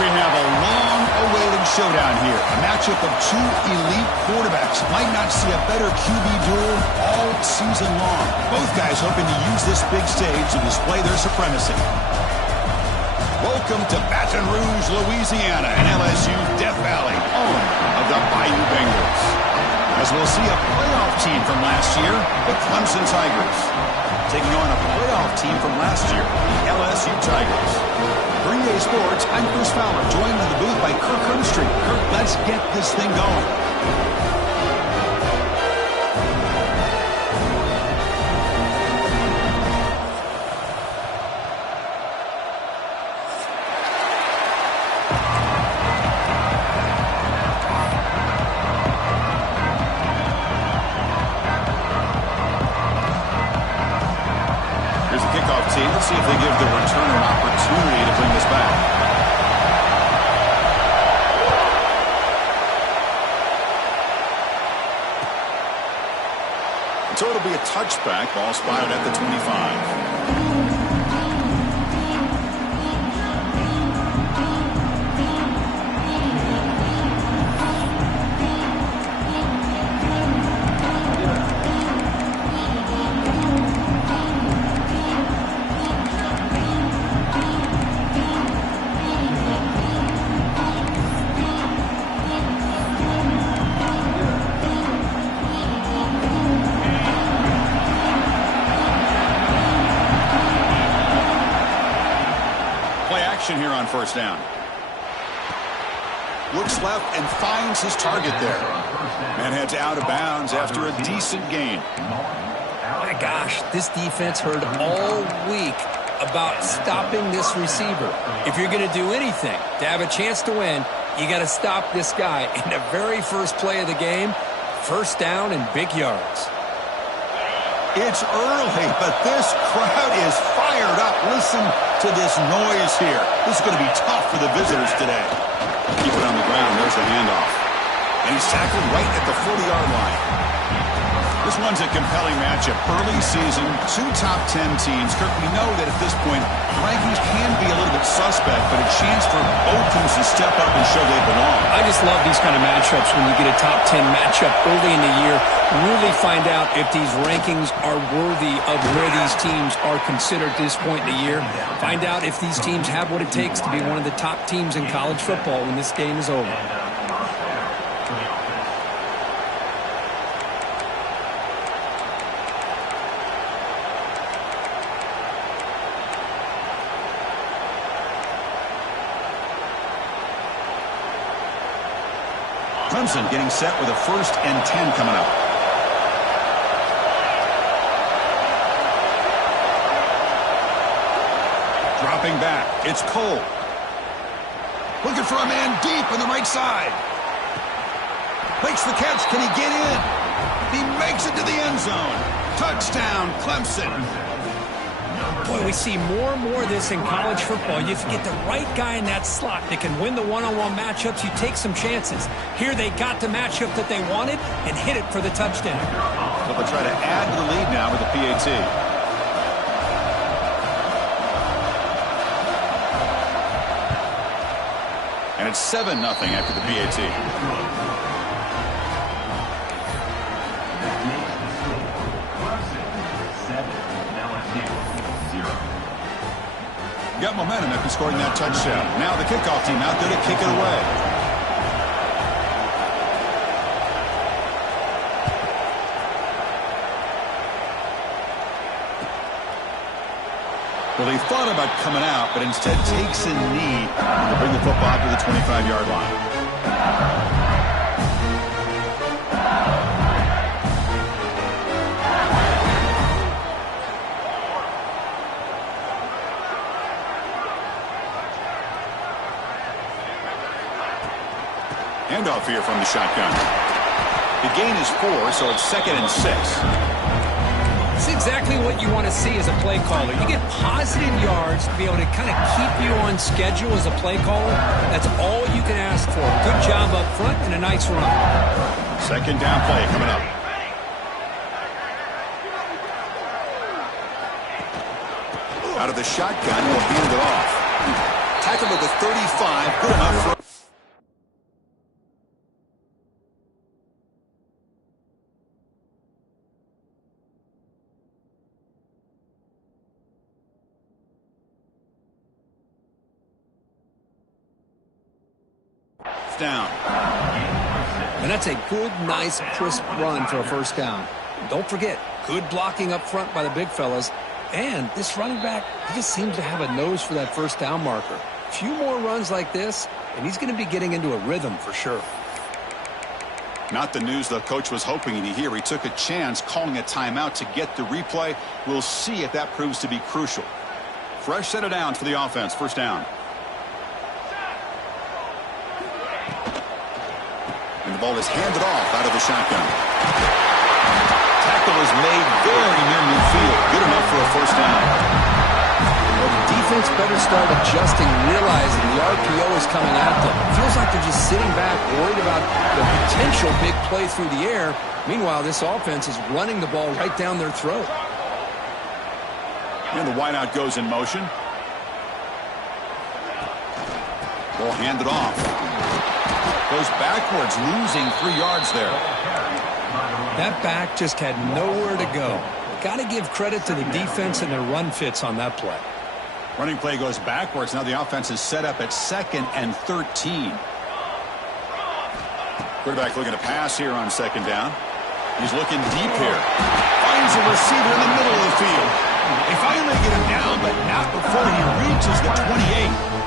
We have a long-awaited showdown here. A matchup of two elite quarterbacks. Might not see a better QB duel all season long. Both guys hoping to use this big stage to display their supremacy. Welcome to Baton Rouge, Louisiana, and LSU Death Valley, home of the Bayou Bengals. As we'll see a playoff team from last year, the Clemson Tigers, taking on a playoff team from last year, the LSU Tigers. For EA Sports, I'm Chris Fowler, joined in the booth by Kirk Herbstreit. Kirk, let's get this thing going. Let's see if they give the returner an opportunity to bring this back. So it'll be a touchback. Ball spotted at the 25. Here on first down. Looks left and finds his target there. And heads out of bounds after a decent gain. My gosh, this defense heard all week about stopping this receiver. If you're going to do anything to have a chance to win, you got to stop this guy. In the very first play of the game, first down and big yards. It's early, but this crowd is fired up. Listen to this noise here. This is going to be tough for the visitors today. Keep it on the ground. There's the handoff. And he's tackled right at the 40-yard line. This one's a compelling matchup. Early season, two top 10 teams. Kirk, we know that at this point, rankings can be a little bit suspect, but a chance for both teams to step up and show they belong. I just love these kind of matchups when you get a top 10 matchup early in the year. Really find out if these rankings are worthy of where these teams are considered at this point in the year. Find out if these teams have what it takes to be one of the top teams in college football when this game is over. Clemson getting set with a 1st and 10 coming up. Dropping back. It's Cole. Looking for a man deep on the right side. Makes the catch. Can he get in? He makes it to the end zone. Touchdown, Clemson. Boy, we see more and more of this in college football. You get the right guy in that slot that can win the one-on-one matchups. You take some chances. Here they got the matchup that they wanted and hit it for the touchdown. So they'll try to add to the lead now with the PAT. And it's 7-0 after the PAT. Got momentum after scoring that touchdown. Now the kickoff team out there to kick it away. Well, he thought about coming out, but instead takes a knee to bring the football to the 25-yard line. Handoff here from the shotgun. The gain is 4, so it's 2nd and 6. It's exactly what you want to see as a play caller. You get positive yards to be able to kind of keep you on schedule as a play caller. That's all you can ask for. Good job up front and a nice run. 2nd down play coming up. Out of the shotgun, he'll hand it off. Tackled at the 35. Good enough for... down. And that's a good, nice, crisp run for a first down. Don't forget, good blocking up front by the big fellas. And this running back, he just seems to have a nose for that first down marker. A few more runs like this, and he's going to be getting into a rhythm for sure. Not the news the coach was hoping to hear. He took a chance calling a timeout to get the replay. We'll see if that proves to be crucial. Fresh set of downs for the offense. First down. And the ball is handed off out of the shotgun. Tackle is made very near midfield. Good enough for a first down. Well, the defense better start adjusting, realizing the RPO is coming at them. Feels like they're just sitting back, worried about the potential big play through the air. Meanwhile, this offense is running the ball right down their throat. And the wideout goes in motion. Ball handed off. Goes backwards, losing 3 yards there. That back just had nowhere to go. Got to give credit to the defense and their run fits on that play. Running play goes backwards. Now the offense is set up at 2nd and 13. Quarterback looking to pass here on 2nd down. He's looking deep here. Finds a receiver in the middle of the field. They finally get him down, but not before he reaches the 28.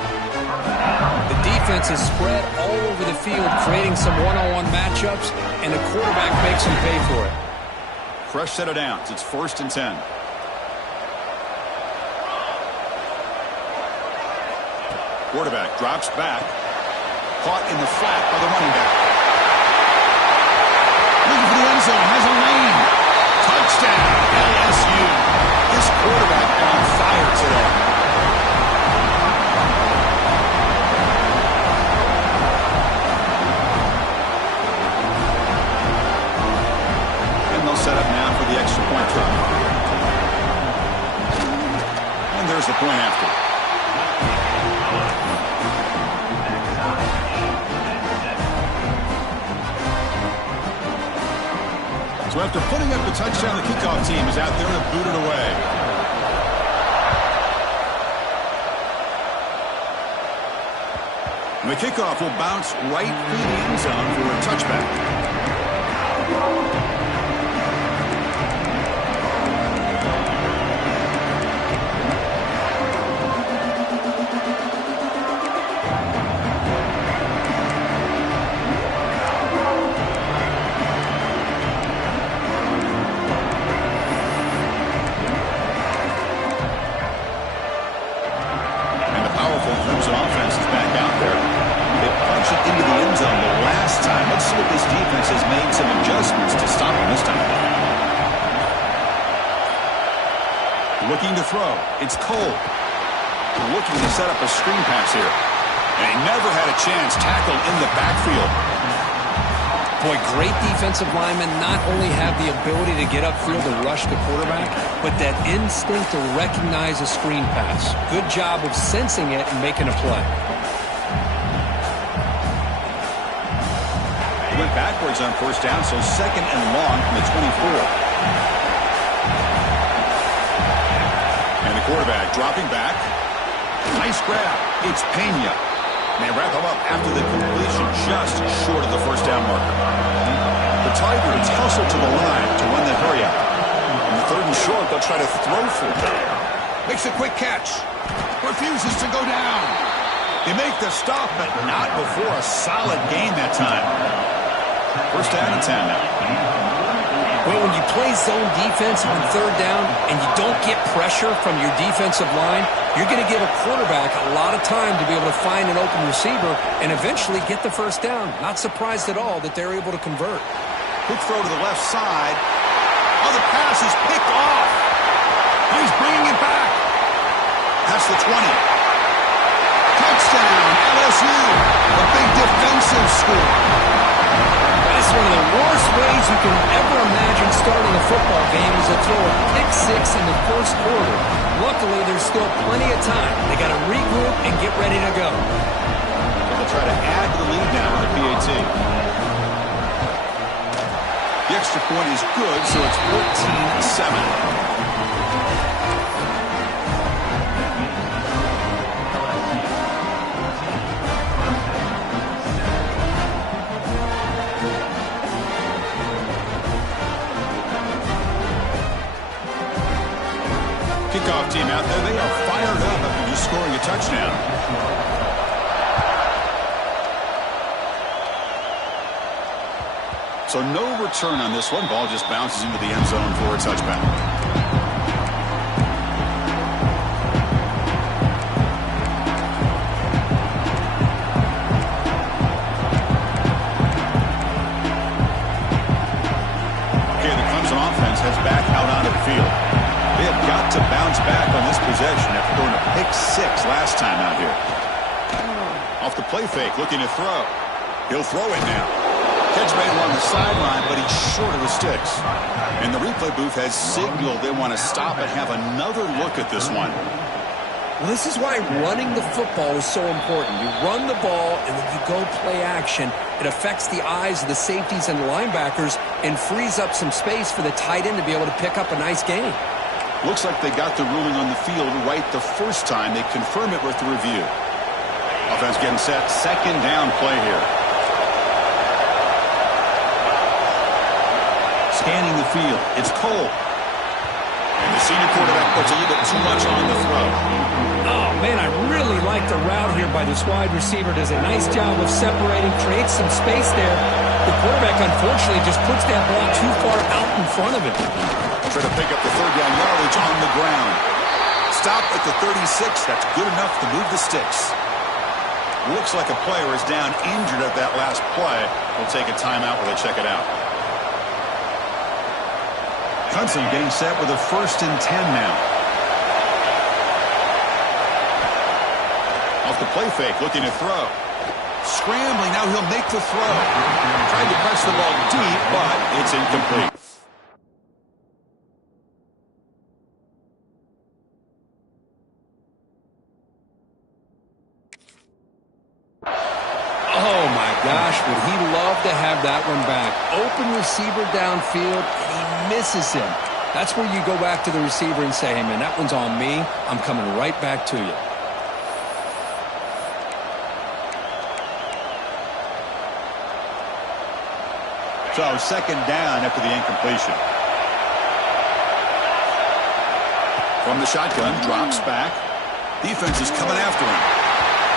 The defense is spread all over the field, creating some one-on-one matchups, and the quarterback makes them pay for it. Fresh set of downs. It's 1st and 10. Quarterback drops back. Caught in the flat by the running back. Looking for the end zone. Has a lane. Touchdown, LSU. This quarterback on fire today. Set up now for the extra point try. And there's the point after. So after putting up the touchdown, the kickoff team is out there to boot it away. And the kickoff will bounce right through the end zone for a touchback. Looking to throw. It's Cole. Looking to set up a screen pass here. And he never had a chance. Tackled in the backfield. Boy, great defensive linemen not only have the ability to get upfield and rush the quarterback, but that instinct to recognize a screen pass. Good job of sensing it and making a play. He went backwards on first down, so 2nd and long from the 24. Quarterback dropping back. Nice grab. It's Pena. They wrap him up after the completion, just short of the first down marker. The Tigers hustle to the line to run the hurry up. On the 3rd and short, they'll try to throw for it. Makes a quick catch. Refuses to go down. They make the stop, but not before a solid gain that time. First down and 10 now. Well, when you play zone defense on 3rd down and you don't get pressure from your defensive line, you're going to give a quarterback a lot of time to be able to find an open receiver and eventually get the first down. Not surprised at all that they're able to convert. Quick throw to the left side. Oh, the pass is picked off. He's bringing it back. That's the 20. Touchdown, LSU. A big defensive score. That's one of the worst ways you can ever imagine start in the football game is to throw a pick six in the first quarter. Luckily, there's still plenty of time. They got to regroup and get ready to go. They'll try to add to the lead now with the PAT. The extra point is good, so it's 14-7. Kickoff team out there, they are fired up after just scoring a touchdown. So no return on this one. Ball just bounces into the end zone for a touchback. Okay, the Clemson offense heads back out onto the field. They have got to bounce back on this possession after throwing a pick six last time out here. Off the play fake, looking to throw. He'll throw it now. Catch made along the sideline, but he's short of the sticks. And the replay booth has signaled they want to stop and have another look at this one. Well, this is why running the football is so important. You run the ball, and when you go play action, it affects the eyes of the safeties and the linebackers and frees up some space for the tight end to be able to pick up a nice gain. Looks like they got the ruling on the field right the first time. They confirm it with the review. Offense getting set. Second down play here. Scanning the field. It's Cole. And the senior quarterback puts a little bit too much on the throw. Oh, man, I really like the route here by this wide receiver. Does a nice job of separating, creates some space there. The quarterback, unfortunately, just puts that ball too far out in front of him. Try to pick up the third down yardage on the ground. Stop at the 36. That's good enough to move the sticks. Looks like a player is down injured at that last play. We'll take a timeout while they check it out. Clemson getting set with a 1st and 10 now. Off the play fake, looking to throw. Scrambling, now he'll make the throw. Tried to press the ball deep, but it's incomplete. Oh, my gosh, would he love to have that one back. Open receiver downfield, and he misses him. That's where you go back to the receiver and say, hey, man, that one's on me. I'm coming right back to you. So, second down after the incompletion. From the shotgun, drops back. Defense is coming after him.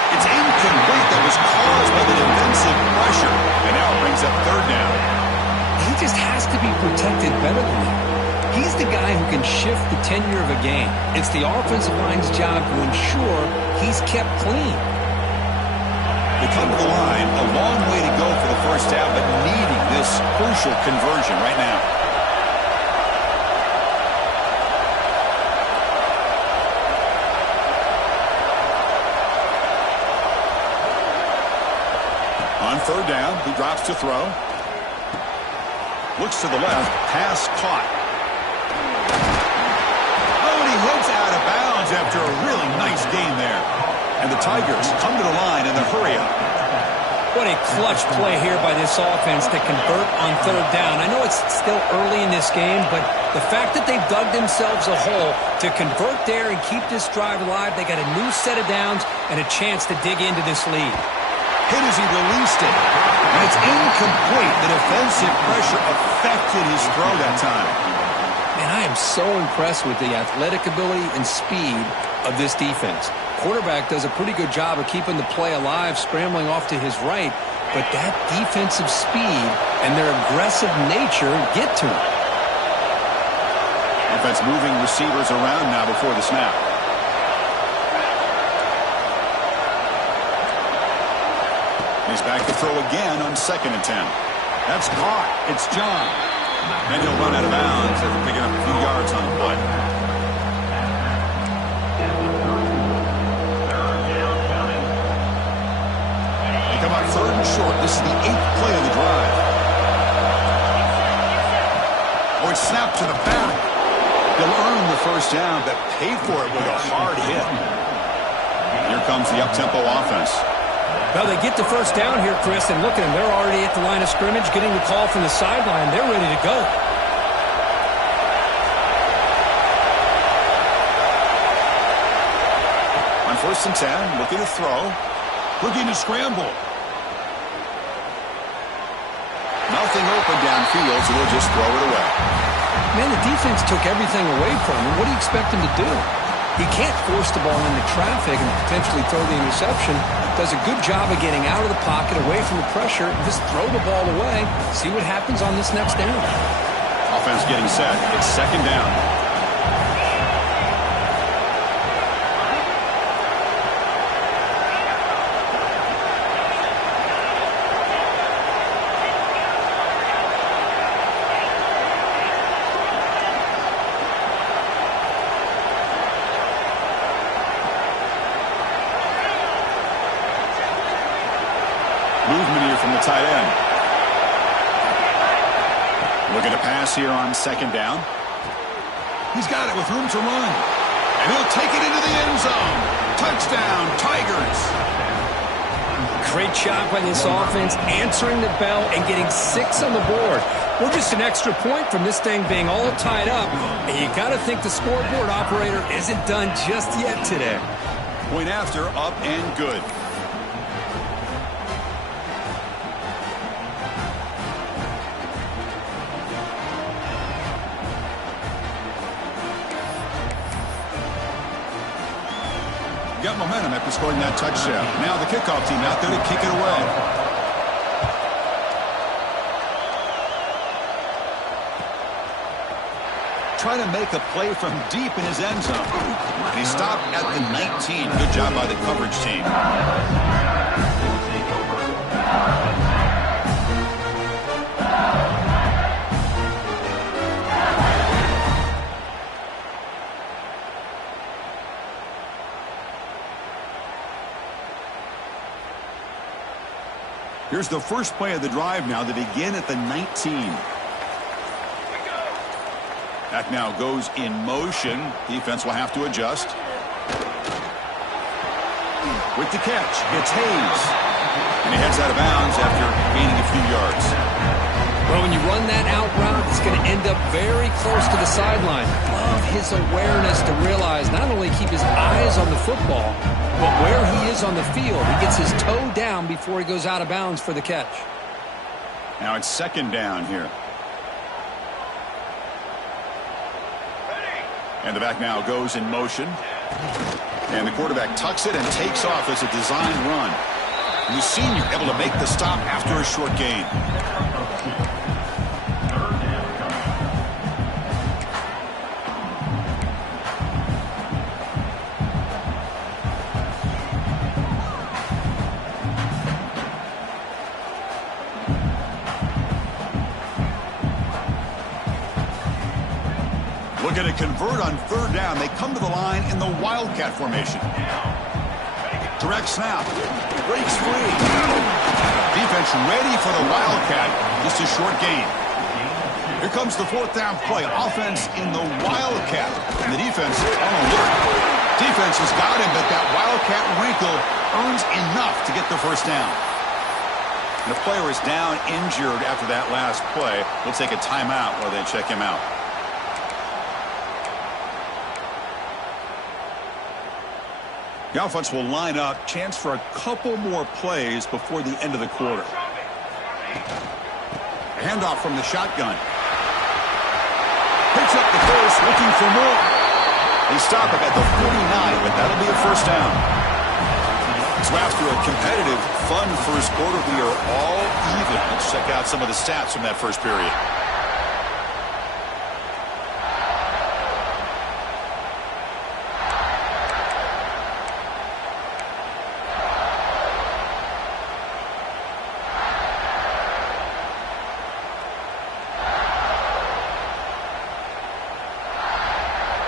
It's incomplete. That was caused by the defensive pressure. And now it brings up third down. He just has to be protected better than that. He's the guy who can shift the tenure of a game. It's the offensive line's job to ensure he's kept clean. They come to the line, a long way to go for the first half, but needing this crucial conversion right now. On third down, he drops to throw. Looks to the left, pass caught. Oh, and he heads out of bounds after a really nice gain there. And the Tigers come to the line in the hurry-up. What a clutch play here by this offense to convert on third down. I know it's still early in this game, but the fact that they've dug themselves a hole to convert there and keep this drive alive, they got a new set of downs and a chance to dig into this lead. Hit as he released it. And it's incomplete. The defensive pressure affected his throw that time. Man, I am so impressed with the athletic ability and speed of this defense. Quarterback does a pretty good job of keeping the play alive, scrambling off to his right, but that defensive speed and their aggressive nature get to him. Offense moving receivers around now before the snap. He's back to throw again on 2nd and 10. That's caught. It's John. And he'll run out of bounds after picking up a few yards on the play. They come up 3rd and short. This is the 8th play of the drive. Oh, snap to the back. He'll earn the first down, but paid for it with a hard hit. Here comes the up-tempo offense. Well, they get the first down here, Chris, and look at them. They're already at the line of scrimmage, getting the call from the sideline. They're ready to go. On 1st and 10, looking to throw. Looking to scramble. Nothing open downfield, so we'll just throw it away. Man, the defense took everything away from him. What do you expect him to do? He can't force the ball into traffic and potentially throw the interception. Does a good job of getting out of the pocket, away from the pressure, and just throw the ball away. See what happens on this next down. Offense getting set. It's 2nd down. Movement here from the tight end. Looking to pass here on 2nd down. He's got it with room to run. And he'll take it into the end zone. Touchdown, Tigers. Great job by this offense, answering the bell and getting 6 on the board. We're just an extra point from this thing being all tied up. And you got to think the scoreboard operator isn't done just yet today. Point after, up and good. Got momentum after scoring that touchdown. Now the kickoff team out there to kick it away. Trying to make a play from deep in his end zone. And he stopped at the 19. Good job by the coverage team. Here's the first play of the drive now to begin at the 19. Back now goes in motion. Defense will have to adjust. With the catch, it's Hayes. And he heads out of bounds after gaining a few yards. Well, when you run that out route, it's going to end up very close to the sideline. Love his awareness to realize not only keep his eyes on the football, but where he is on the field. He gets his toe down before he goes out of bounds for the catch. Now it's 2nd down here. And the back now goes in motion. And the quarterback tucks it and takes off as a design run. The senior able to make the stop after a short gain. Looking to convert on 3rd down. They come to the line in the Wildcat formation. Direct snap. Breaks free. Defense ready for the Wildcat. Just a short gain. Here comes the 4th down play. Offense in the Wildcat. And the defense on alert. Defense has got him, but that Wildcat wrinkle earns enough to get the first down. And the player is down injured after that last play. We'll take a timeout while they check him out. The offense will line up. Chance for a couple more plays before the end of the quarter. A handoff from the shotgun. Picks up the first, looking for more. They stop him at the 49, but that'll be a first down. So after a competitive, fun first quarter, we are all even. Let's check out some of the stats from that first period.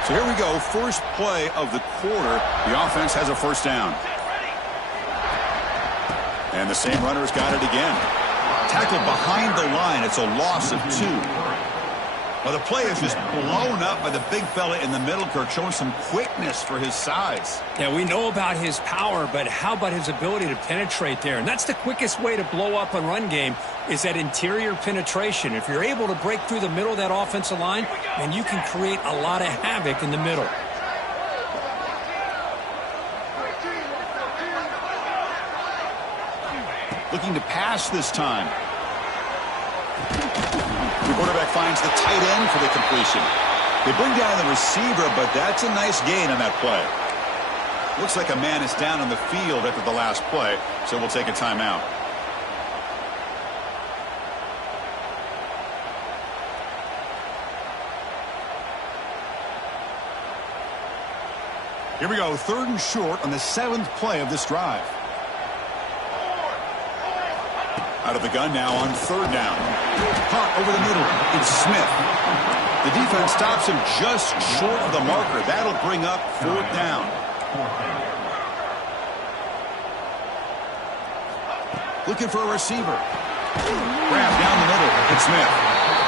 So here we go, first play of the quarter. The offense has a first down. And the same runner's got it again. Tackled behind the line. It's a loss of 2. Well, the play is just blown up by the big fella in the middle, Kirk, showing some quickness for his size. Yeah, we know about his power, but how about his ability to penetrate there? And that's the quickest way to blow up a run game, is that interior penetration. If you're able to break through the middle of that offensive line, then you can create a lot of havoc in the middle. Looking to pass this time. The quarterback finds the tight end for the completion. They bring down the receiver, but that's a nice gain on that play. Looks like a man is down on the field after the last play, so we'll take a timeout. Here we go, 3rd and short on the 7th play of this drive. Out of the gun now on 3rd down. Punt over the middle. It's Smith. The defense stops him just short of the marker. That'll bring up 4th down. Looking for a receiver. Grab down the middle. It's Smith.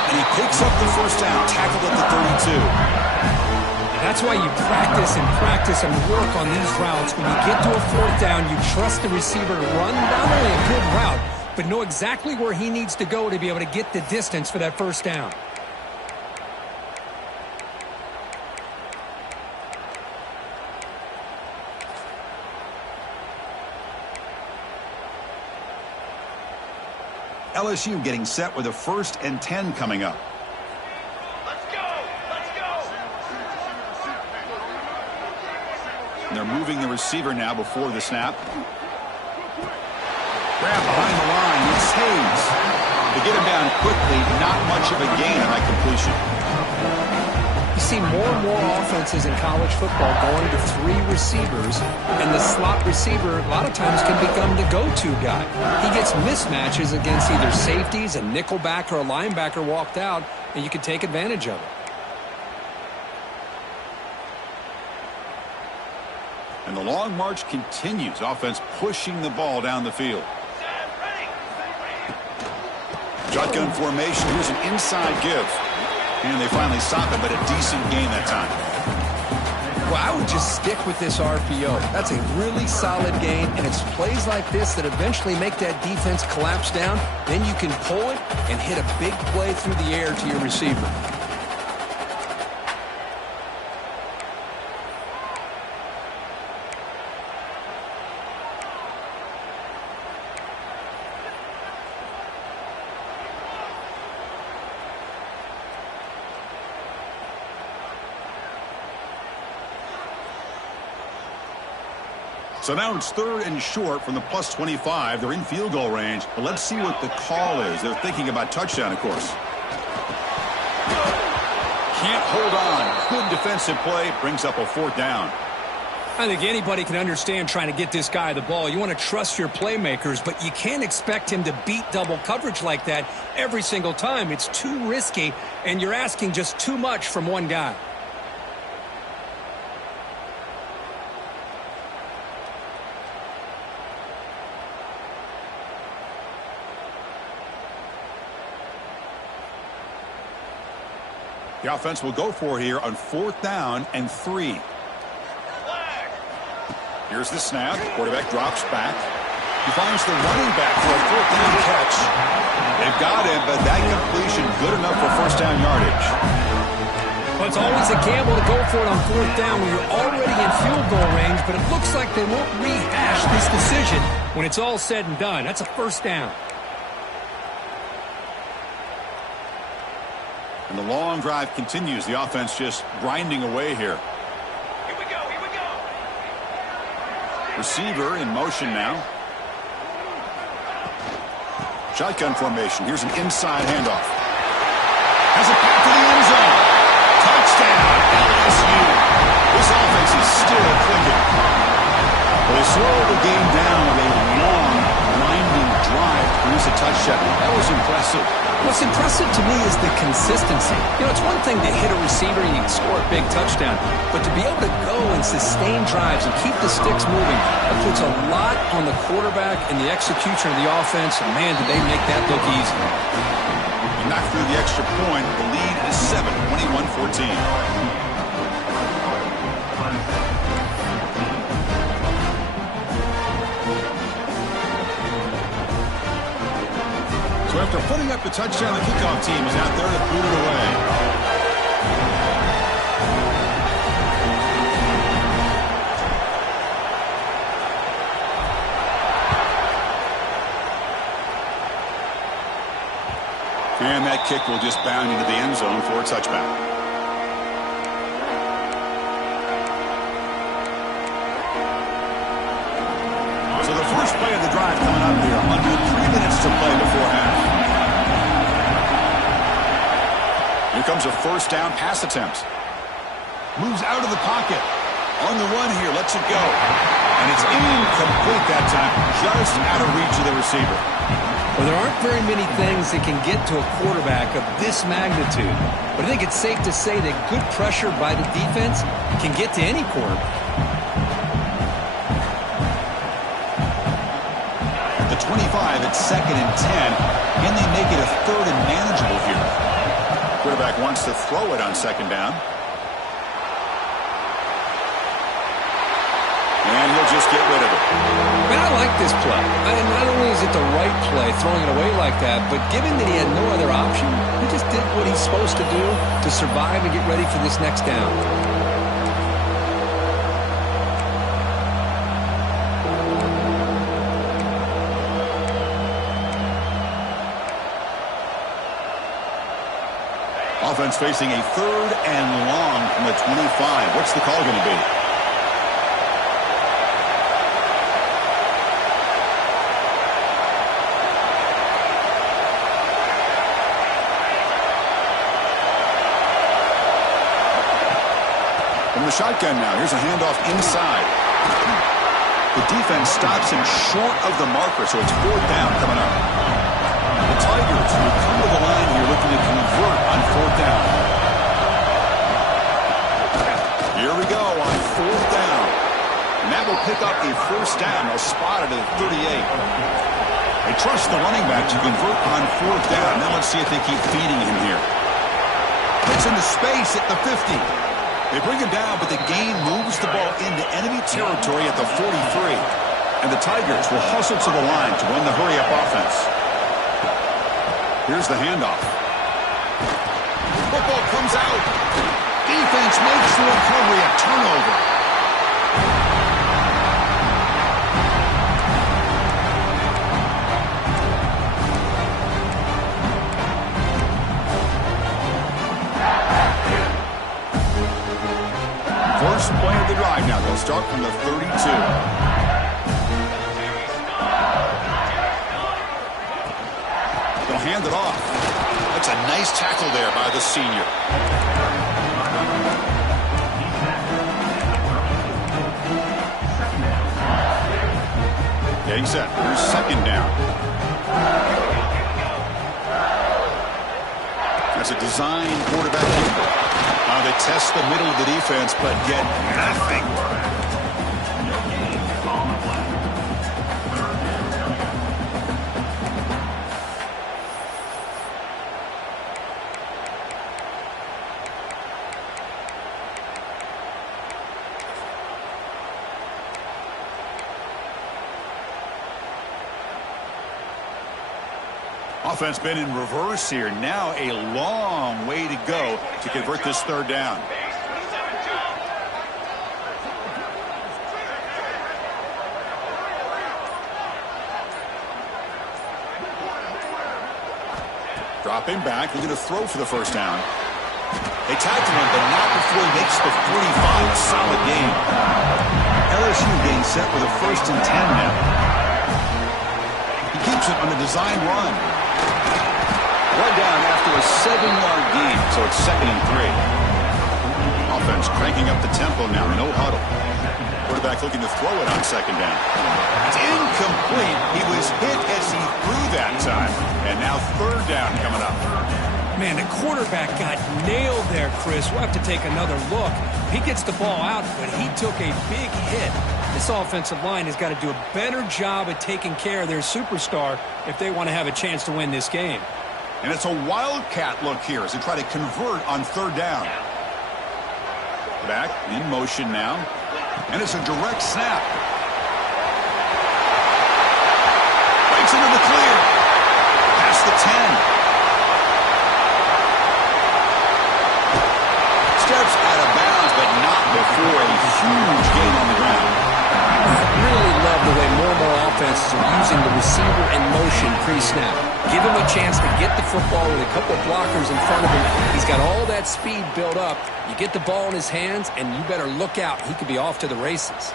And he picks up the 1st down. Tackled at the 32. That's why you practice and work on these routes. When you get to a 4th down, you trust the receiver to run not only a good route, but know exactly where he needs to go to be able to get the distance for that 1st down. LSU getting set with a 1st and 10 coming up. Let's go! Let's go! And they're moving the receiver now before the snap. Grab behind the line. It's Hayes. They get him down quickly. Not much of a gain on that completion. You see more and more offenses in college football going to 3 receivers, and the slot receiver a lot of times can become the go-to guy. He gets mismatches against either safeties, a nickelback, or a linebacker walked out, and you can take advantage of it. And the long march continues. Offense pushing the ball down the field. Shotgun formation. Here's an inside give. And they finally stop it, but a decent gain that time. Well, I would just stick with this RPO. That's a really solid gain, and it's plays like this that eventually make that defense collapse down. Then you can pull it and hit a big play through the air to your receiver. So now it's 3rd and short from the plus 25. They're in field goal range. But let's see what the call is. They're thinking about touchdown, of course. Can't hold on. Good defensive play. Brings up a 4th down. I think anybody can understand trying to get this guy the ball. You want to trust your playmakers, but you can't expect him to beat double coverage like that every single time. It's too risky, and you're asking just too much from one guy. The offense will go for it here on 4th down and 3. Here's the snap. Quarterback drops back. He finds the running back for a 4th down catch. They've got him, but that completion good enough for 1st down yardage. Well, it's always a gamble to go for it on 4th down when you're already in field goal range, but it looks like they won't rehash this decision when it's all said and done. That's a 1st down. And the long drive continues. The offense just grinding away here. Here we go, here we go. Receiver in motion now. Shotgun formation. Here's an inside handoff. Has a pass to the end zone. Touchdown, LSU. This offense is still clicking. Well, they slow the game down with a long, grinding drive to produce a touchdown. That was impressive. What's impressive to me is the consistency. You know, it's one thing to hit a receiver and you can score a big touchdown, but to be able to go and sustain drives and keep the sticks moving, that puts a lot on the quarterback and the execution of the offense, and man, did they make that look easy. And back through the extra point. The lead is 7, 21-14. So after putting up the touchdown, the kickoff team is out there to boot it away. And that kick will just bound into the end zone for a touchback. So the first play of the drive coming up here. Under 3 minutes to play before half. Here comes a first down pass attempt. Moves out of the pocket. On the run here, lets it go. And it's incomplete that time. Just out of reach of the receiver. Well, there aren't very many things that can get to a quarterback of this magnitude. But I think it's safe to say that good pressure by the defense can get to any quarterback. At the 25, it's 2nd and 10. Can they make it a 3rd and manageable here? Quarterback wants to throw it on 2nd down. And he'll just get rid of it. Man, I like this play. Not only is it the right play, throwing it away like that, but given that he had no other option, he just did what he's supposed to do to survive and get ready for this next down. Offense facing a 3rd and long from the 25. What's the call going to be? From the shotgun now. Here's a handoff inside. The defense stops him short of the marker, so it's 4th down coming up. The Tigers will come to the line here looking to convert on 4th down. Here we go on 4th down. And that will pick up a first down. They'll spot it at 38. They trust the running back to convert on 4th down. Now let's see if they keep feeding him here. It's into space at the 50. They bring him down, but the gain moves the ball into enemy territory at the 43. And the Tigers will hustle to the line to run the hurry-up offense. Here's the handoff. Football comes out. Defense makes the recovery, a turnover. First play of the drive now. They'll start from the 32. They'll hand it off. That's a nice tackle there by the senior. Getting set. Here's 2nd down. That's a design quarterback keeper. They test the middle of the defense, but get nothing. Offense been in reverse here. Now a long way to go to convert this 3rd down. Dropping back, looking to throw for the first down. They tackle him, but not before he makes the 45. A solid game. LSU getting set with a 1st and 10 now. He keeps it on a design run. One down after a 7-yard gain, so it's 2nd and 3. Offense cranking up the tempo now, no huddle. Quarterback looking to throw it on 2nd down. It's incomplete. He was hit as he threw that time. And now 3rd down coming up. Man, the quarterback got nailed there, Chris. We'll have to take another look. He gets the ball out, but he took a big hit. This offensive line has got to do a better job at taking care of their superstar if they want to have a chance to win this game. And it's a wildcat look here as they try to convert on third down. Back in motion now. And it's a direct snap. Breaks into the clear. Past the 10. Steps out of bounds, but not before a huge gain on the ground. I really love the way more and more offenses are using the receiver in motion pre-snap. Give him a chance to get the football with a couple of blockers in front of him. He's got all that speed built up. You get the ball in his hands, and you better look out. He could be off to the races.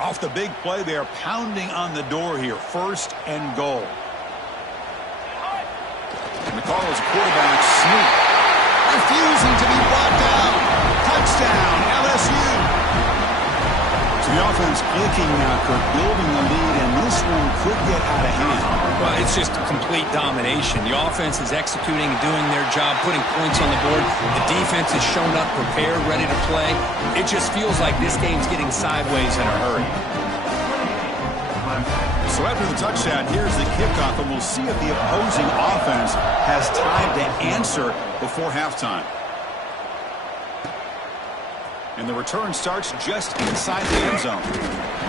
Off the big play, they are pounding on the door here. First and goal. And the call is a quarterback sneak. Refusing to be brought down. Touchdown, LSU. So the offense clicking now, Kirk, building the lead, and this one could get out of hand. Well, it's just complete domination. The offense is executing and doing their job, putting points on the board. The defense has shown up, prepared, ready to play. It just feels like this game's getting sideways in a hurry. So after the touchdown, here's the kickoff, and we'll see if the opposing offense has time to answer before halftime. And the return starts just inside the end zone.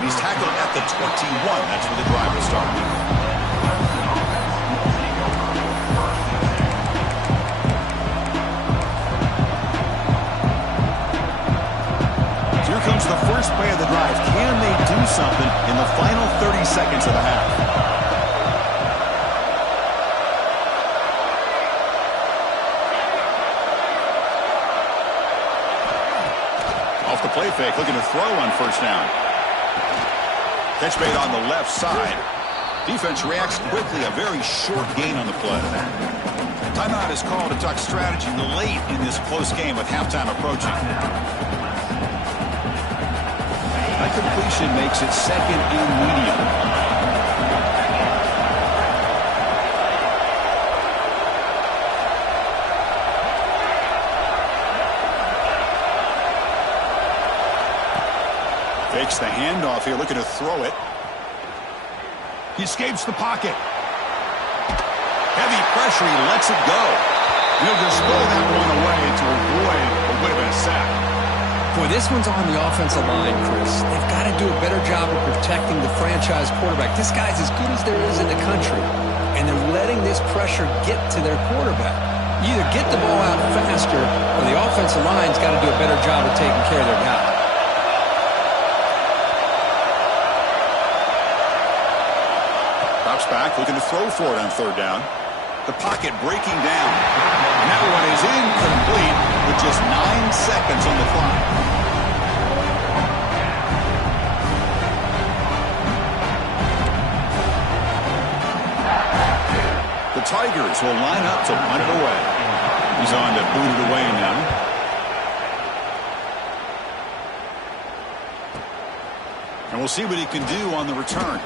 He's tackled at the 21. That's where the drive will start. Here comes the first play of the drive. Can they do something in the final 30 seconds of the half? Off the play fake, looking to throw on first down. Catch made on the left side. Defense reacts quickly, a very short gain on the play. Timeout is called to talk strategy late in this close game with halftime approaching. That completion makes it second and medium. Fakes the handoff here, looking to throw it. He escapes the pocket. Heavy pressure, he lets it go. He'll just throw that one away to avoid what would have been a sack. Boy, this one's on the offensive line, Chris. They've got to do a better job of protecting the franchise quarterback. This guy's as good as there is in the country, and they're letting this pressure get to their quarterback. You either get the ball out faster, or the offensive line's got to do a better job of taking care of their guy. Drops back, looking to throw for it on third down. The pocket breaking down. And that one is incomplete with just 9 seconds on the clock. The Tigers will line up to punt it away. He's on to boot it away now. And we'll see what he can do on the return.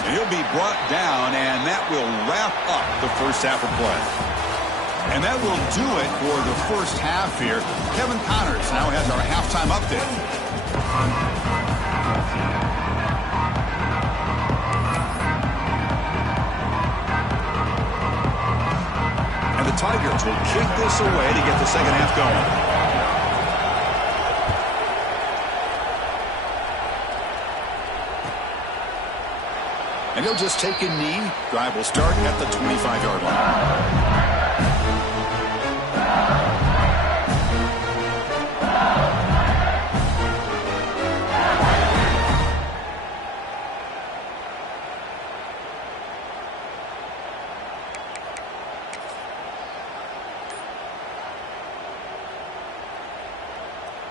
And he'll be brought down, and that will wrap up the first half of play. And that will do it for the first half here. Kevin Connors now has our halftime update. And the Tigers will kick this away to get the second half going. And he'll just take a knee. Drive will start at the 25-yard line.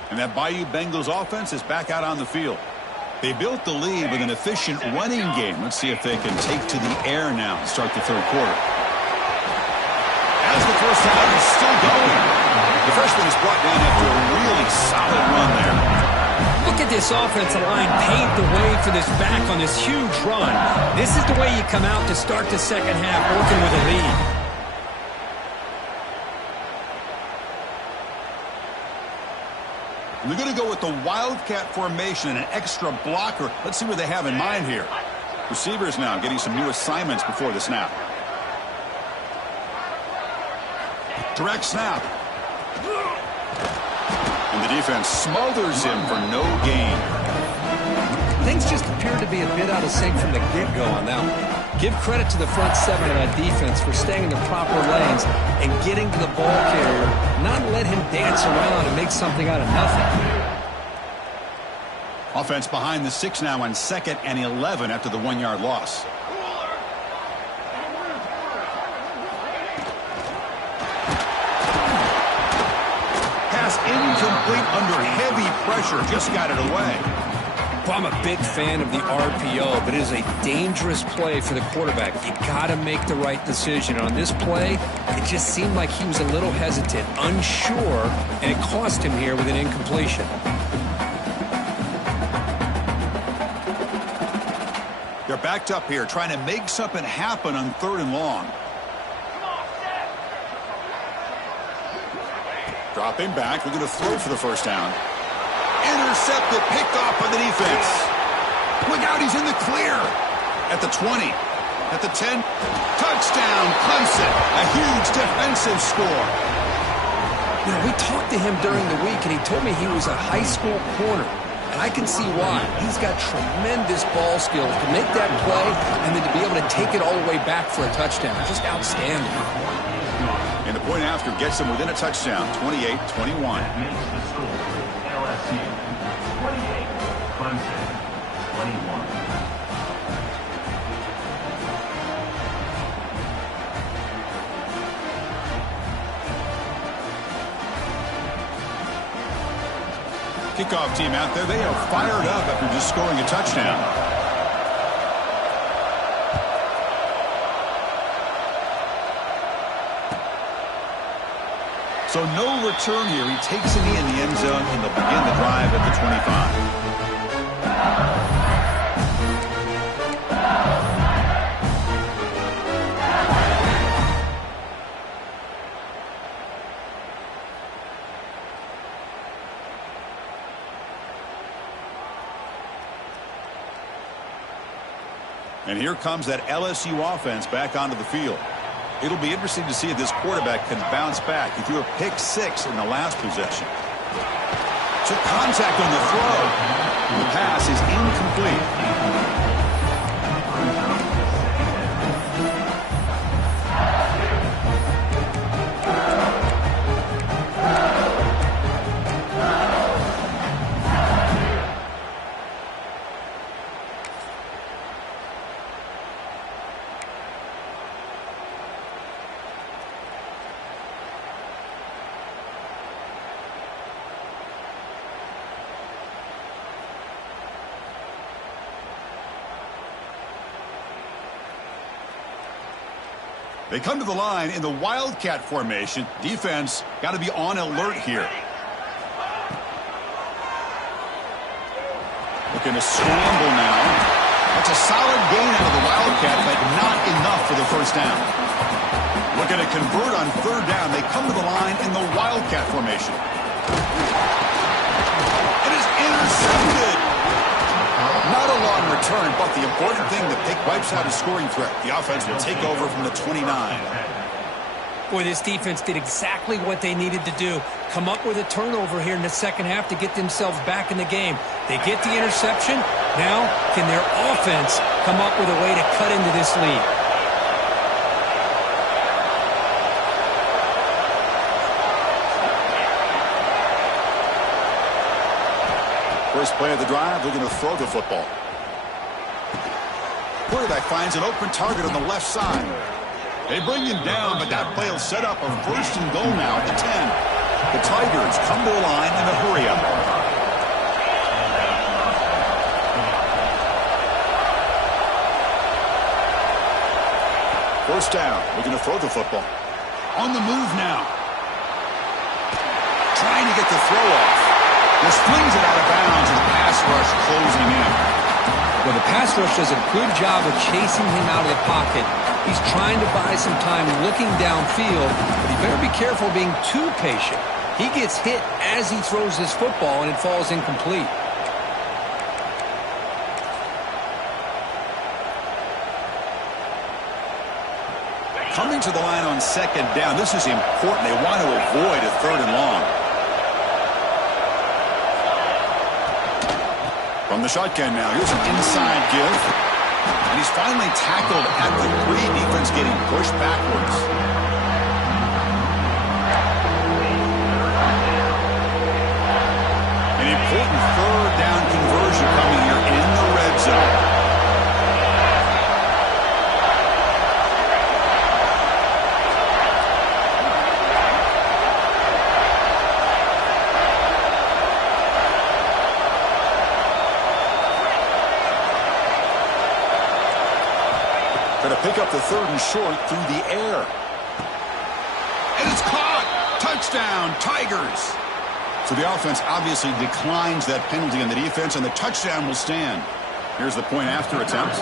And that Bayou Bengals offense is back out on the field. They built the lead with an efficient running game. Let's see if they can take to the air now and start the third quarter. As the first down is still going. The freshman is brought down after a really solid run there. Look at this offensive line paved the way for this back on this huge run. This is the way you come out to start the second half working with a lead. And they're going to go with the wildcat formation, an extra blocker. Let's see what they have in mind here. Receivers now getting some new assignments before the snap. Direct snap. And the defense smothers him for no gain. Things just appear to be a bit out of sync from the get-go on that one. Give credit to the front seven of that defense for staying in the proper lanes and getting to the ball carrier, not let him dance around and make something out of nothing. Offense behind the 6 now on 2nd and 11 after the 1-yard loss. Pass incomplete under heavy pressure. Just got it away. Well, I'm a big fan of the RPO, but it is a dangerous play for the quarterback. You got to make the right decision. On this play, it just seemed like he was a little hesitant, unsure, and it cost him here with an incompletion. They're backed up here, trying to make something happen on 3rd and long. Dropping back, we're going to throw for the first down. Intercepted, picked off by the defense. Look out, he's in the clear. At the 20, at the 10. Touchdown, Clemson. A huge defensive score. You know, we talked to him during the week, and he told me he was a high school corner. And I can see why. He's got tremendous ball skills to make that play and then to be able to take it all the way back for a touchdown. Just outstanding. And the point after gets them within a touchdown, 28-21. Kickoff team out there, they are fired up after just scoring a touchdown. So no return here. He takes it in the end zone, and they'll begin the drive at the 25. And here comes that LSU offense back onto the field. It'll be interesting to see if this quarterback can bounce back. He threw a pick-6 in the last possession. Took contact on the throw. The pass is incomplete. They come to the line in the wildcat formation. Defense got to be on alert here. Looking to scramble now. That's a solid gain out of the wildcat, but not enough for the first down. Looking to convert on 3rd down. They come to the line in the wildcat formation. It is intercepted. Not a long return, but the important thing that they wipes out a scoring threat. The offense will take over from the 29. Boy, this defense did exactly what they needed to do. Come up with a turnover here in the second half to get themselves back in the game. They get the interception. Now, can their offense come up with a way to cut into this lead? First play of the drive, they're going to throw the football. Quarterback finds an open target on the left side. They bring him down, but that play will set up a 1st and goal now at the 10. The Tigers come to the line in a hurry-up. First down, we're going to throw the football. On the move now. Trying to get the throw off. Just flings it out of bounds, and the pass rush closing in. Well, the pass rush does a good job of chasing him out of the pocket. He's trying to buy some time looking downfield, but he better be careful being too patient. He gets hit as he throws his football, and it falls incomplete. Coming to the line on second down. This is important. They want to avoid a third and long. From the shotgun now. Here's an inside give. And he's finally tackled at the 3. Defense getting pushed backwards. An important third down conversion coming here in the red zone. Going to pick up the third and short through the air. And it's caught. Touchdown, Tigers. So the offense obviously declines that penalty on the defense, and the touchdown will stand. Here's the point after attempt.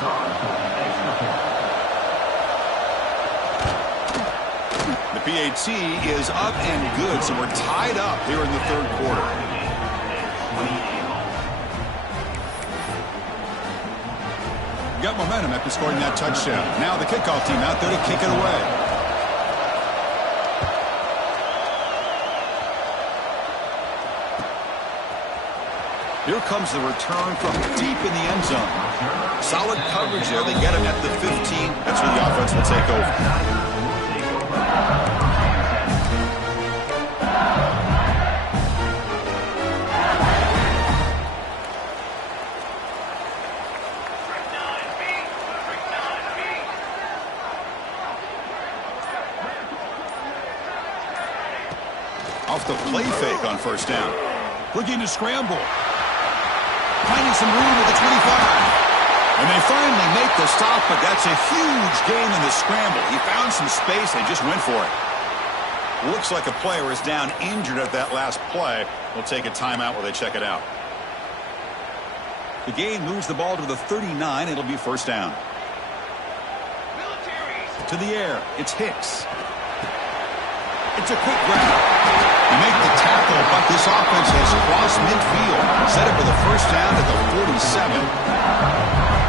The PAT is up and good, so we're tied up here in the third quarter. Got momentum after scoring that touchdown. Now the kickoff team out there to kick it away. Here comes the return from deep in the end zone. Solid coverage there. They get him at the 15. That's where the offense will take over. Off the play fake on first down. Looking to scramble. Finding some room at the 25. And they finally make the stop, but that's a huge gain in the scramble. He found some space and just went for it. Looks like a player is down injured at that last play. We'll take a timeout while they check it out. The gain moves the ball to the 39. It'll be first down. To the air. It's Hicks. It's a quick grab. You make the tackle, but this offense has crossed midfield. Set up for the first down at the 47.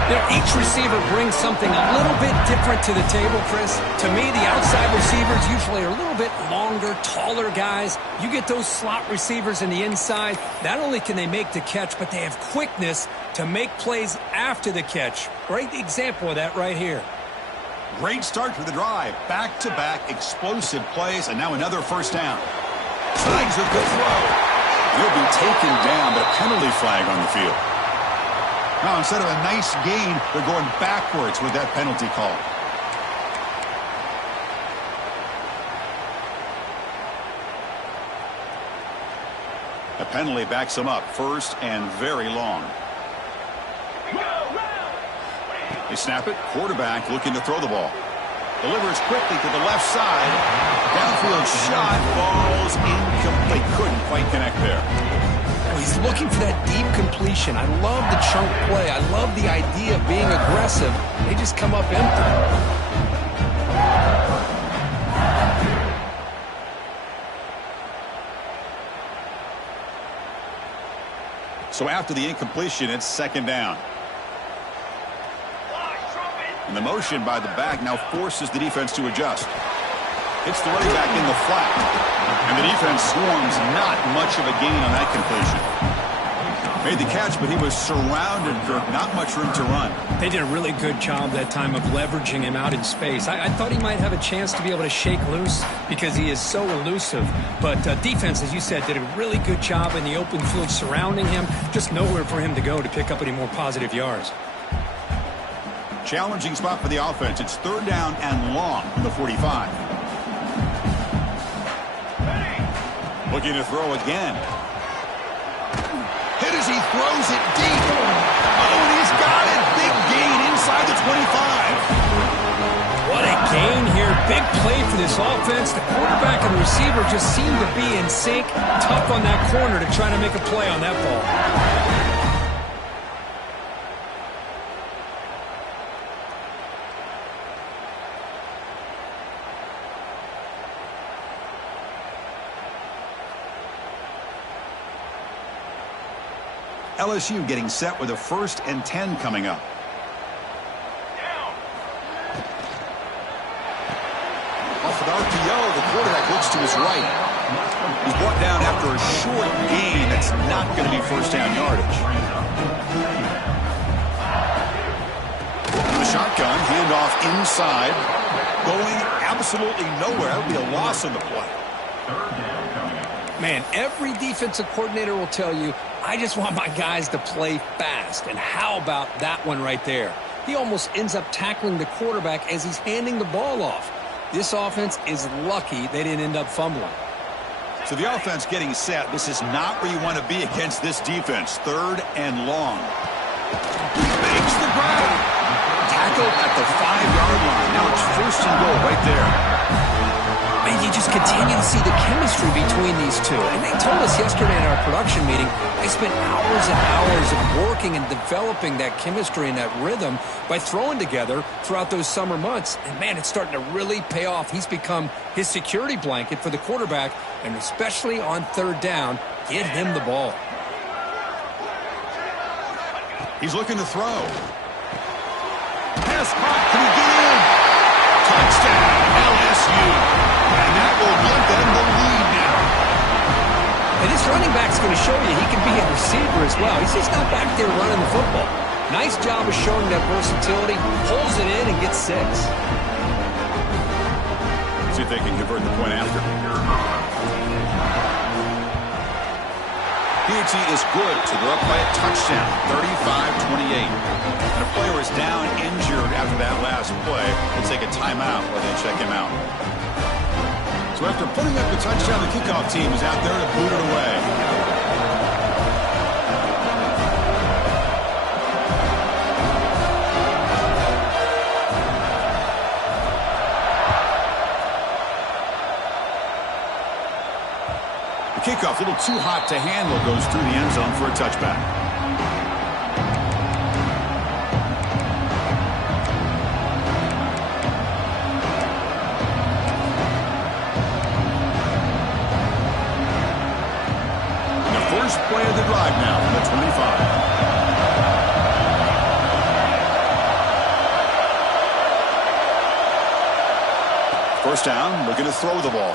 You know, each receiver brings something a little bit different to the table, Chris. To me, the outside receivers usually are a little bit longer, taller guys. You get those slot receivers in the inside, not only can they make the catch, but they have quickness to make plays after the catch. Great example of that right here. Great start to the drive. Back-to-back explosive plays, and now another first down. Slides a good throw. He'll be taken down, but a penalty flag on the field. Now, instead of a nice gain, they're going backwards with that penalty call. The penalty backs them up, first and very long. They snap it. Quarterback looking to throw the ball. Delivers quickly to the left side. Downfield shot falls incomplete. Couldn't quite connect there. He's looking for that deep completion. I love the chunk play. I love the idea of being aggressive. They just come up empty. So after the incompletion, it's second down. And the motion by the back now forces the defense to adjust. It's the running back in the flat. And the defense swarms. Not much of a gain on that completion. Made the catch, but he was surrounded for not much room to run. They did a really good job that time of leveraging him out in space. I thought he might have a chance to be able to shake loose because he is so elusive. But defense, as you said, did a really good job in the open field surrounding him. Just nowhere for him to go to pick up any more positive yards. Challenging spot for the offense. It's third down and long from the 45. Looking to throw again. Hit as he throws it deep. Oh, and he's got it. Big gain inside the 25. What a gain here. Big play for this offense. The quarterback and the receiver just seem to be in sync. Tough on that corner to try to make a play on that ball. LSU getting set with a 1st and 10 coming up. Down. Off an RPO, the quarterback looks to his right. He's brought down after a short gain. That's not going to be first down yardage. The shotgun, handoff inside. Going absolutely nowhere. That would be a loss on the play. Man, every defensive coordinator will tell you, I just want my guys to play fast. And how about that one right there? He almost ends up tackling the quarterback as he's handing the ball off. This offense is lucky they didn't end up fumbling. So the offense getting set. This is not where you want to be against this defense. 3rd and long. Makes the grab. Tackled at the 5-yard line. Now it's 1st and goal right there. And you just continue to see the chemistry between these two. And they told us yesterday in our production meeting, they spent hours and hours of working and developing that chemistry and that rhythm by throwing together throughout those summer months. And, man, it's starting to really pay off. He's become his security blanket for the quarterback, and especially on 3rd down, get him the ball. He's looking to throw. Pass caught. Can he get in? Touchdown, LSU. And that will give them the lead now. And this running back's going to show you he can be a receiver as well. He's just not back there running the football. Nice job of showing that versatility. Pulls it in and gets 6. See if they can convert the point after. PAT is good, so they're up by a touchdown, 35-28. And a player is down injured after that last play. We'll take a timeout while they check him out. So after putting up the touchdown, the kickoff team is out there to boot it away. The kickoff, a little too hot to handle, goes through the end zone for a touchback. First play of the drive now from the 25. First down, looking to throw the ball.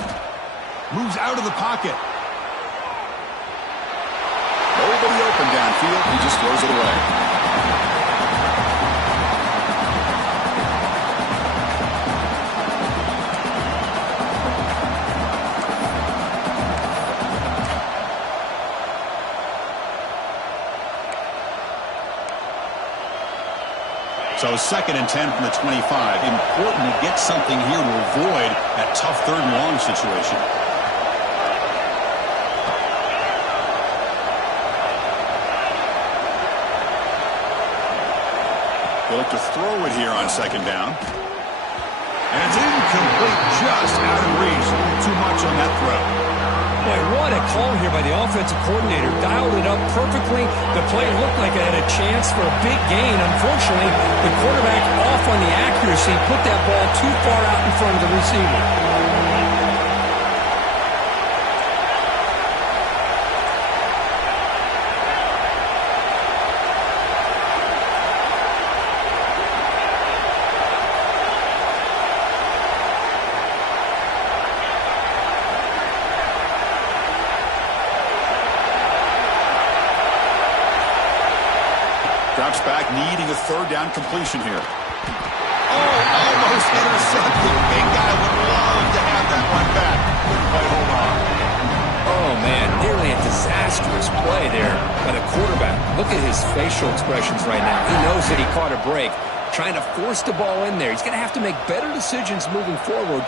Moves out of the pocket. Nobody open downfield. He just throws it away. So 2nd and 10 from the 25. Important to get something here to avoid that tough 3rd and long situation. They look to throw it here on 2nd down. And it's incomplete, just out of reach. Too much on that throw. Boy, what a call here by the offensive coordinator. Dialed it up perfectly. The play looked like it had a chance for a big gain. Unfortunately, the quarterback off on the accuracy, put that ball too far out in front of the receiver. Drops back, needing a 3rd down completion here. Oh, almost intercepted. Big guy would love to have that one back. Couldn't quite hold on. Oh, man, nearly a disastrous play there by the quarterback. Look at his facial expressions right now. He knows that he caught a break, trying to force the ball in there. He's going to have to make better decisions moving forward.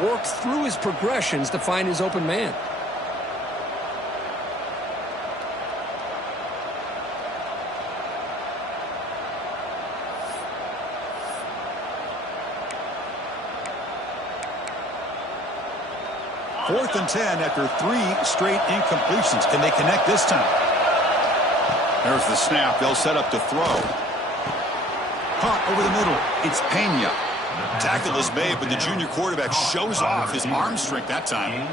work through his progressions to find his open man. Fourth and 10 after 3 straight incompletions. Can they connect this time? There's the snap. They'll set up to throw. Caught over the middle. It's Pena. Tackle is made, but the junior quarterback shows off his arm strength that time.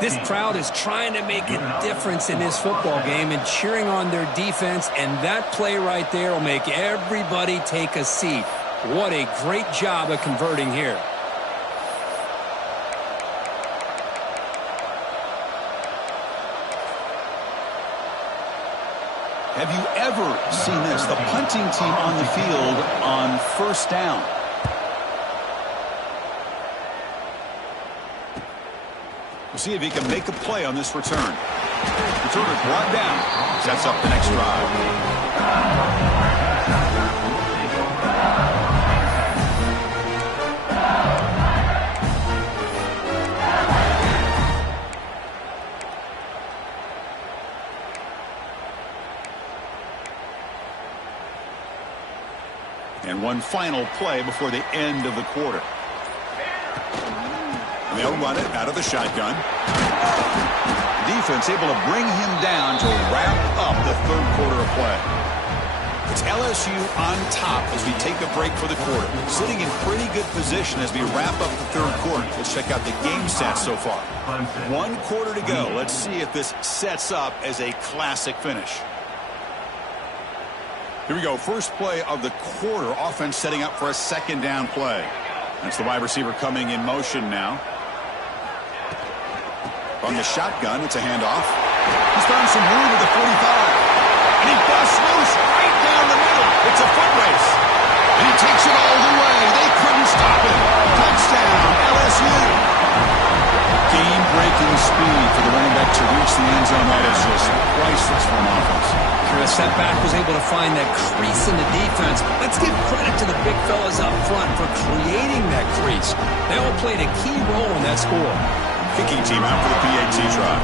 This crowd is trying to make a difference in this football game and cheering on their defense, and that play right there will make everybody take a seat. What a great job of converting here. Have you ever seen this? The punting team on the field on first down. We'll see if he can make a play on this return. Returner brought down. Sets up the next drive. And one final play before the end of the quarter. They'll run it out of the shotgun. Defense able to bring him down to wrap up the third quarter of play. It's LSU on top as we take a break for the quarter. Sitting in pretty good position as we wrap up the third quarter. Let's check out the game stats so far. 1 quarter to go. Let's see if this sets up as a classic finish. Here we go. First play of the quarter. Offense setting up for a second down play. That's the wide receiver coming in motion now. From the shotgun, it's a handoff. He's found some room at the 45. And he busts loose right down the middle. It's a foot race. And he takes it all the way. They couldn't stop him. Touchdown, LSU. Game-breaking speed for the running back to reach the end zone. That is just priceless for an offense. Chris, that back was able to find that crease in the defense. Let's give credit to the big fellas up front for creating that crease. They all played a key role in that score. Kicking team out for the PAT try.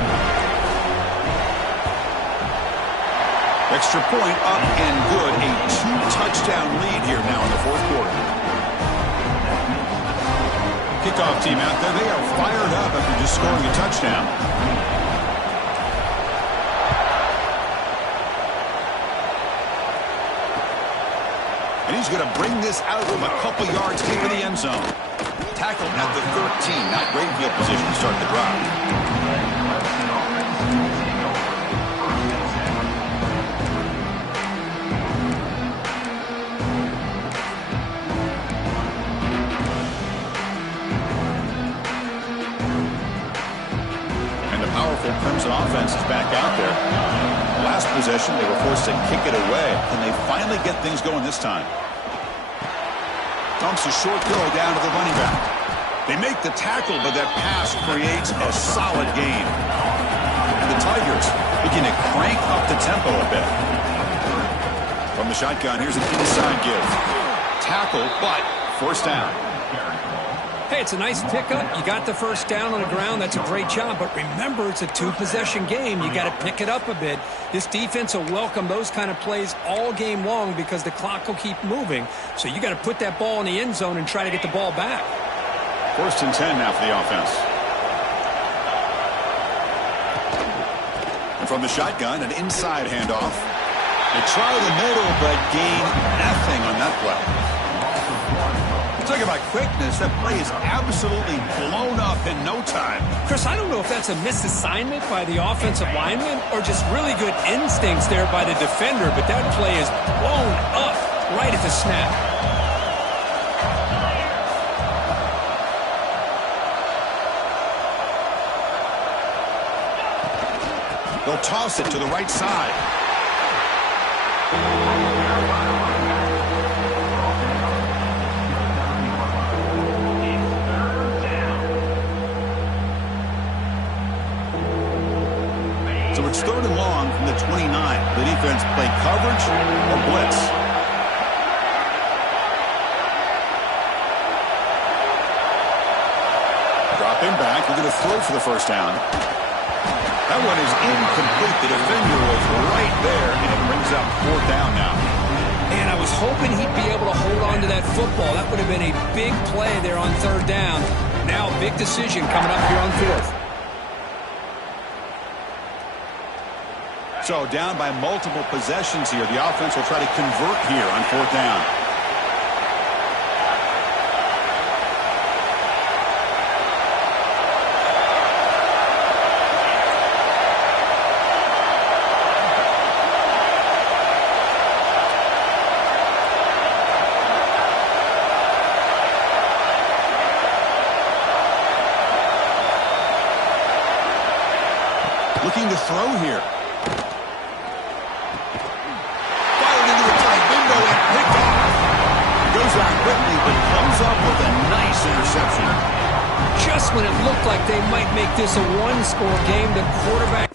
Extra point up and good. A 2-touchdown lead here now in the fourth quarter. Kickoff team out there. They are fired up after just scoring a touchdown. And he's going to bring this out from a couple yards deep in the end zone. Tackled at the 13. Not great field position to start the drive. And the powerful Clemson offense is back out there. Last possession, they were forced to kick it away. Can they finally get things going this time? Dumps a short throw down to the running back. They make the tackle, but that pass creates a solid gain. And the Tigers looking to crank up the tempo a bit. From the shotgun, here's an inside give. Tackle, but first down. Hey, it's a nice pickup. You got the first down on the ground. That's a great job. But remember, it's a 2-possession game. You got to pick it up a bit. This defense will welcome those kind of plays all game long because the clock will keep moving. So you got to put that ball in the end zone and try to get the ball back. First and 10 now for the offense. And from the shotgun, an inside handoff. They try the middle, but gain nothing on that play. Talking about quickness, that play is absolutely blown up in no time. Chris, I don't know if that's a misassignment by the offensive lineman or just really good instincts there by the defender, but that play is blown up right at the snap. They'll toss it to the right side. So it's third and long from the 29. The defense play coverage or blitz. Him back. We're going to throw for the first down. That one is incomplete. The defender was right there, and it brings up fourth down now. And I was hoping he'd be able to hold on to that football. That would have been a big play there on third down. Now a big decision coming up here on fourth. So down by multiple possessions here. The offense will try to convert here on fourth down. Looking to throw here. Fired into the tight window and picked off. Goes out quickly, but comes up with a nice interception. Just when it looked like they might make this a one-score game, the quarterback